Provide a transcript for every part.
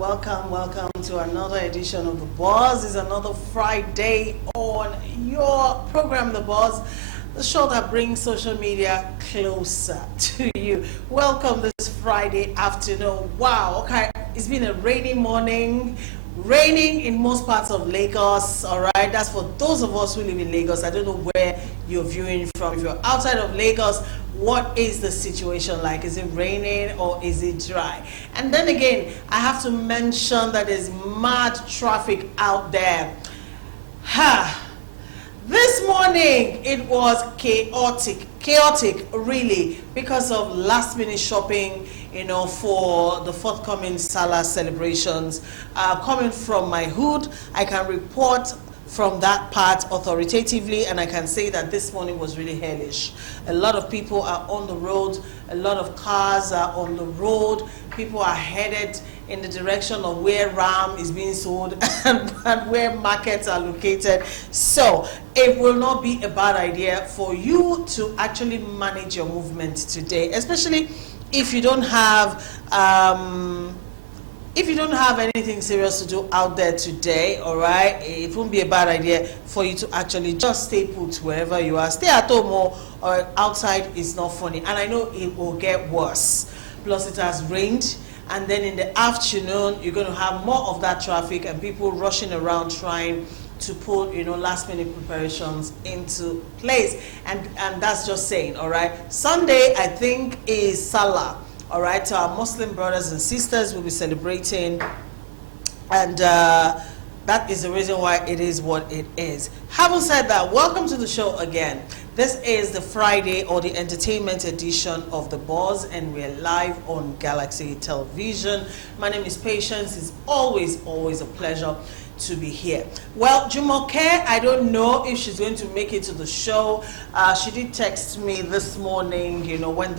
welcome to another edition of The Buzz. It's another Friday on your program, The Buzz, the show that brings social media closer to you. Welcome this Friday afternoon. Wow, okay, it's been a rainy morning. Raining in most parts of Lagos, all right? That's for those of us who live in Lagos. I don't know where you're viewing from. If you're outside of Lagos, what is the situation like? Is it raining or is it dry? And then again, I have to mention that there's mad traffic out there. This morning, it was chaotic really, because of last minute shopping, you know, for the forthcoming Salah celebrations. Coming from my hood, I can report from that part authoritatively, and I can say that this morning was really hellish. A lot of people are on the road, a lot of cars are on the road, people are headed in the direction of where ram is being sold and where markets are located. So it will not be a bad idea for you to actually manage your movement today, especially if you don't have anything serious to do out there today, all right? It won't be a bad idea for you to actually just stay put wherever you are. Stay at home or outside is not funny. And I know it will get worse. Plus it has rained. And then in the afternoon, you're going to have more of that traffic and people rushing around trying to put, you know, last minute preparations into place. And that's just saying, all right? Sunday, I think, is Salah. All right, so our Muslim brothers and sisters will be celebrating, and that is the reason why it is what it is. Having said that, welcome to the show again. This is the Friday or the entertainment edition of The Buzz, and we're live on Galaxy Television. My name is Patience. It's always a pleasure to be here. Well, Jumoke, I don't know if she's going to make it to the show. She did text me this morning, you know, when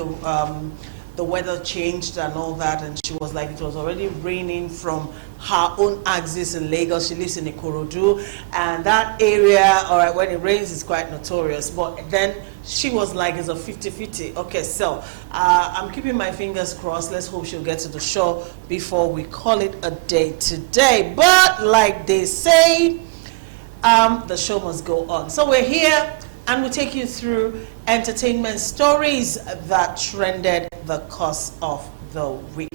the weather changed and all that, and she was like, it was already raining from her own axis in Lagos. She lives in Ikorodu, and that area, all right, when it rains, is quite notorious. But then she was like, it's a 50-50. Okay, so I'm keeping my fingers crossed. Let's hope she'll get to the show before we call it a day today. But like they say, the show must go on. So we're here, and we'll take you through entertainment stories that trended the course of the week.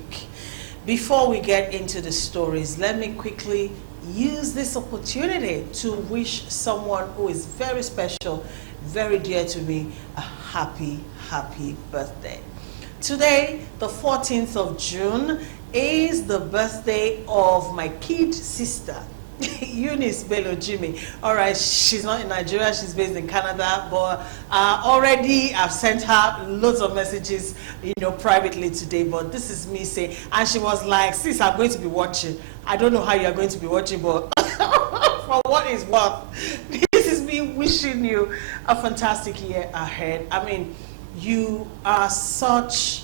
Before we get into the stories, let me quickly use this opportunity to wish someone who is very special, very dear to me, a happy birthday. Today, the 14th of June, is the birthday of my kid sister, Eunice Bello Jimmy. All right, she's not in Nigeria, she's based in Canada, but already I've sent her loads of messages, you know, privately today. But this is me saying, and she was like, sis, I'm going to be watching. I don't know how you're going to be watching, but for what is worth, this is me wishing you a fantastic year ahead. I mean, you are such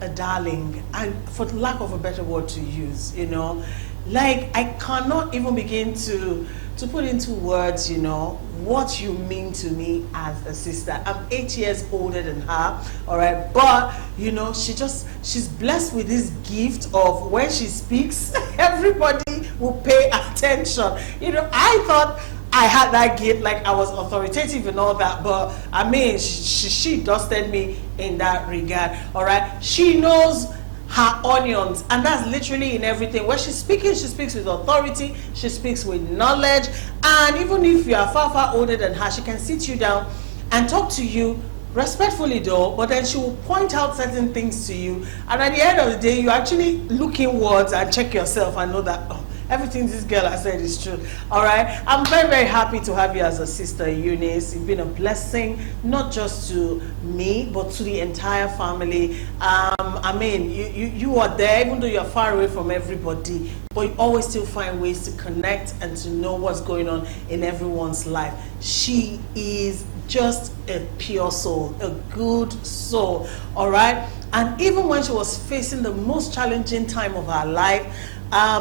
a darling, and for lack of a better word to use, you know, like, I cannot even begin to put into words, you know, what you mean to me as a sister. I'm 8 years older than her, all right, but, you know, she's blessed with this gift of when she speaks, everybody will pay attention. You know, I thought I had that gift, like I was authoritative and all that, but I mean, she dusted me in that regard, all right. She knows her onions, and that's literally in everything. When she's speaking, she speaks with authority, she speaks with knowledge, and even if you are far older than her, she can sit you down and talk to you respectfully though, but then she will point out certain things to you, and at the end of the day, you actually look inwards and check yourself and know that, oh, everything this girl has said is true. All right, I'm very happy to have you as a sister, Eunice. You've been a blessing, not just to me, but to the entire family. I mean, you are there, even though you're far away from everybody, but you always still find ways to connect and to know what's going on in everyone's life. She is just a pure soul, a good soul, all right? And even when she was facing the most challenging time of her life,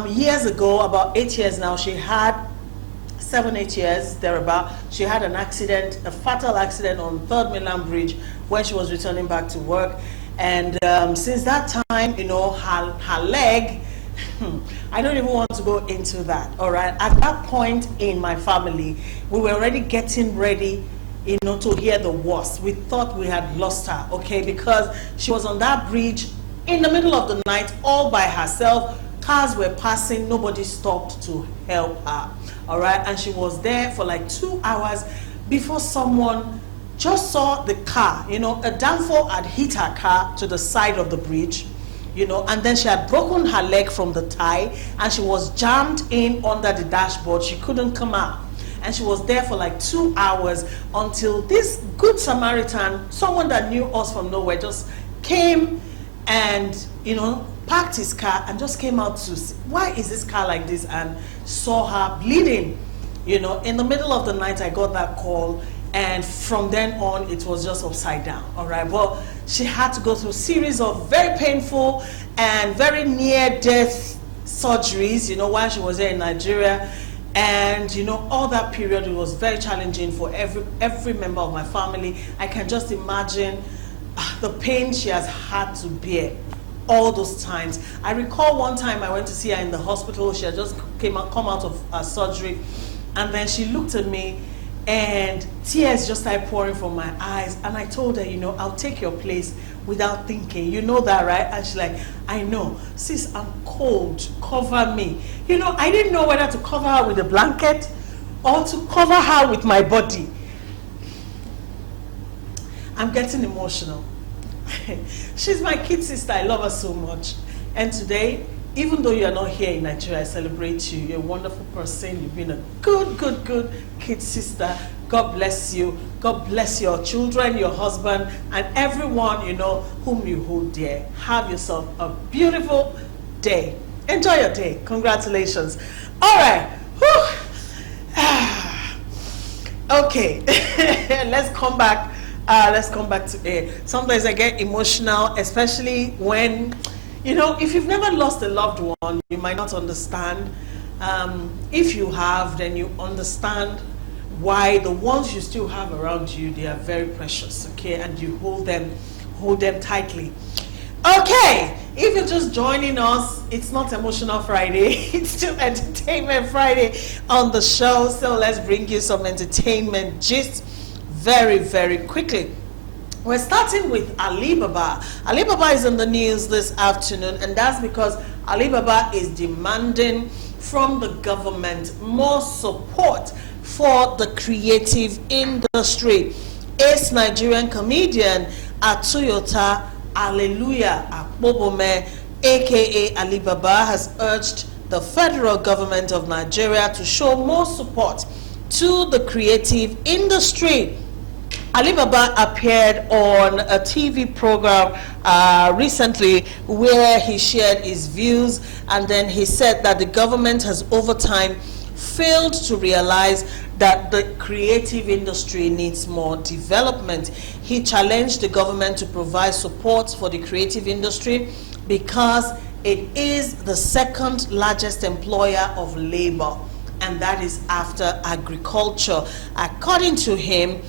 years ago, about 8 years now, she had 7-8 years thereabout, she had an accident, a fatal accident on 3rd Mainland Bridge when she was returning back to work. And since that time, you know, her leg, I don't even want to go into that, all right? At that point in my family, we were already getting ready, you know, to hear the worst. We thought we had lost her, okay, because she was on that bridge in the middle of the night all by herself. Cars were passing, nobody stopped to help her, all right? And she was there for like 2 hours before someone just saw the car, you know, a downfall had hit her car to the side of the bridge, you know, and then she had broken her leg from the tie and she was jammed in under the dashboard. She couldn't come out. And she was there for like 2 hours until this good Samaritan, someone that knew us from nowhere, just came and, you know, parked his car and just came out to see, why is this car like this, and saw her bleeding. You know, in the middle of the night, I got that call, and from then on, it was just upside down, all right? Well, she had to go through a series of very painful and very near-death surgeries, you know, while she was there in Nigeria. And, you know, all that period, it was very challenging for every member of my family. I can just imagine the pain she has had to bear all those times. I recall one time I went to see her in the hospital. She had just come out of surgery, and then she looked at me and tears just started pouring from my eyes, and I told her, you know, I'll take your place without thinking, you know that, right? And she's like, I know, sis, I'm cold, cover me. You know, I didn't know whether to cover her with a blanket or to cover her with my body. I'm getting emotional. She's my kid sister. I love her so much. And today, even though you are not here in Nigeria, I celebrate you. You're a wonderful person. You've been a good kid sister. God bless you. God bless your children, your husband, and everyone, you know, whom you hold dear. Have yourself a beautiful day. Enjoy your day. Congratulations. All right. Okay. Let's come back to air. Sometimes I get emotional, especially when, you know, if you've never lost a loved one, you might not understand. If you have, then you understand why the ones you still have around you, they are very precious, okay? And you hold them tightly. Okay, if you're just joining us, it's not Emotional Friday, it's still Entertainment Friday on the show. So let's bring you some entertainment gist very quickly. We're starting with Alibaba. Alibaba is in the news this afternoon, and that's because Alibaba is demanding from the government more support for the creative industry. Ace Nigerian comedian Atuyota Alleluia Akpobome, aka Alibaba, has urged the federal government of Nigeria to show more support to the creative industry. Alibaba appeared on a TV program recently where he shared his views, and then he said that the government has over time failed to realize that the creative industry needs more development. He challenged the government to provide support for the creative industry because it is the second largest employer of labor, and that is after agriculture. According to him,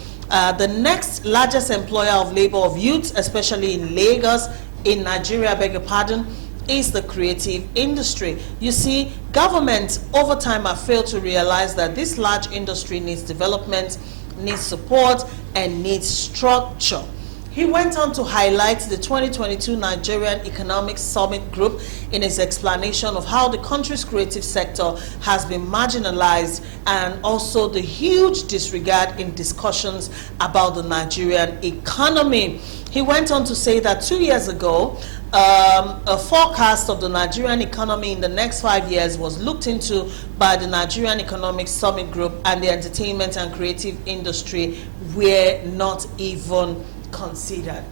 the next largest employer of labor of youth, especially in Lagos, in Nigeria, beg your pardon, is the creative industry. You see, governments over time have failed to realize that this large industry needs development, needs support, and needs structure. He went on to highlight the 2022 Nigerian Economic Summit Group in his explanation of how the country's creative sector has been marginalized, and also the huge disregard in discussions about the Nigerian economy. He went on to say that 2 years ago, a forecast of the Nigerian economy in the next 5 years was looked into by the Nigerian Economic Summit Group, and the entertainment and creative industry were not even considered.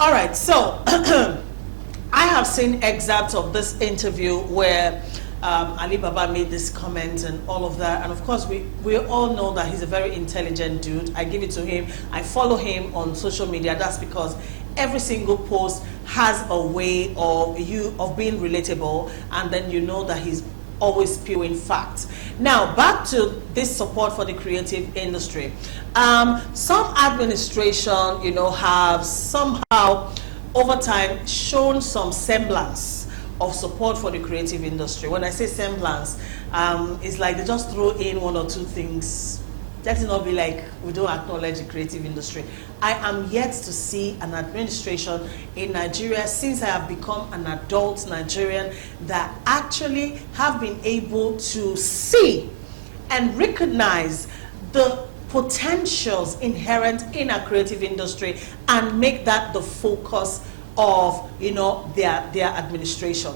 All right, so I have seen excerpts of this interview where Alibaba made this comment and all of that, and of course we all know that he's a very intelligent dude. I give it to him. I follow him on social media. That's because every single post has a way of being relatable, and then you know that he's always spewing facts. Now back to this support for the creative industry. Some administration, have somehow over time shown some semblance of support for the creative industry. When I say semblance, it's like they just throw in one or two things. Let it not be like we don't acknowledge the creative industry. I am yet to see an administration in Nigeria since I have become an adult Nigerian that actually have been able to see and recognize the potentials inherent in a creative industry and make that the focus of, you know, their administration.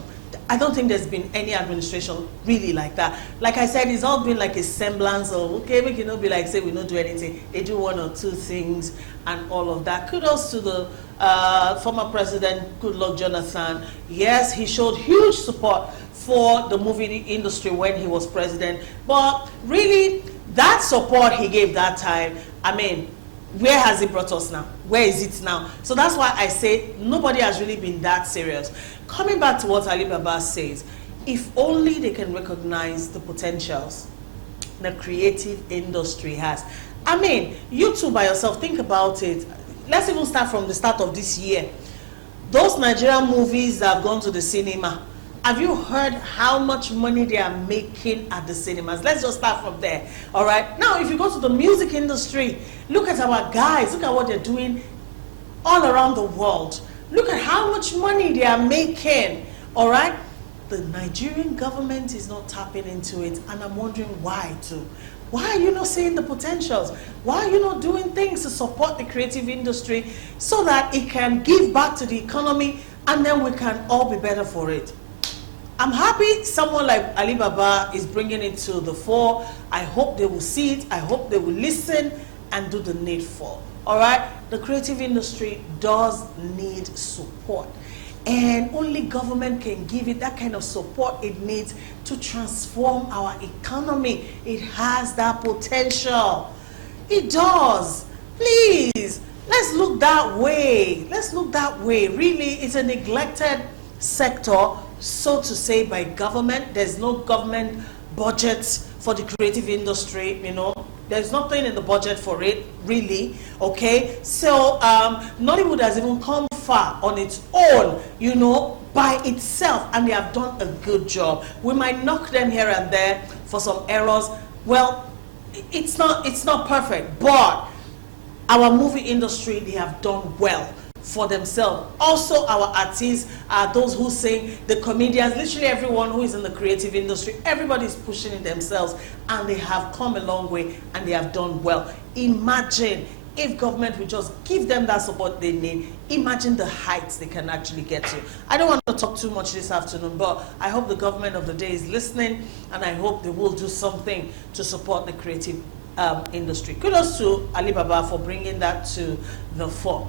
I don't think there's been any administration really like that. Like I said, it's all been like a semblance of, okay, we cannot be like, say we don't do anything. They do one or two things and all of that. Kudos to the former president, Goodluck Jonathan. Yes, he showed huge support for the movie industry when he was president. But really, that support he gave that time, I mean, where has it brought us now? Where is it now? So that's why I say nobody has really been that serious. Coming back to what Ali Baba says, if only they can recognize the potentials the creative industry has. I mean, you two by yourself, think about it. Let's even start from the start of this year. Those Nigerian movies that have gone to the cinema, have you heard how much money they are making at the cinemas? Let's just start from there, all right? Now, if you go to the music industry, look at our guys, look at what they're doing all around the world. Look at how much money they are making, all right? The Nigerian government is not tapping into it, and I'm wondering why too. Why are you not seeing the potentials? Why are you not doing things to support the creative industry so that it can give back to the economy and then we can all be better for it? I'm happy someone like Ali Baba is bringing it to the fore. I hope they will see it. I hope they will listen and do the needful. All right? The creative industry does need support. And only government can give it that kind of support it needs to transform our economy. It has that potential. It does. Please, let's look that way. Let's look that way. Really, it's a neglected sector, so to say, by government. There's no government budget for the creative industry, you know. There's nothing in the budget for it, really, okay? So Nollywood has even come far on its own, you know, by itself, and they have done a good job. We might knock them here and there for some errors. Well, it's not perfect, but our movie industry, they have done well for themselves. Also, our artists are those who sing, the comedians, literally everyone who is in the creative industry, everybody's pushing it themselves, and they have come a long way and they have done well. Imagine if government would just give them that support they need. Imagine the heights they can actually get to. I don't want to talk too much this afternoon, but I hope the government of the day is listening, and I hope they will do something to support the creative industry. Kudos to Ali Baba for bringing that to the fore.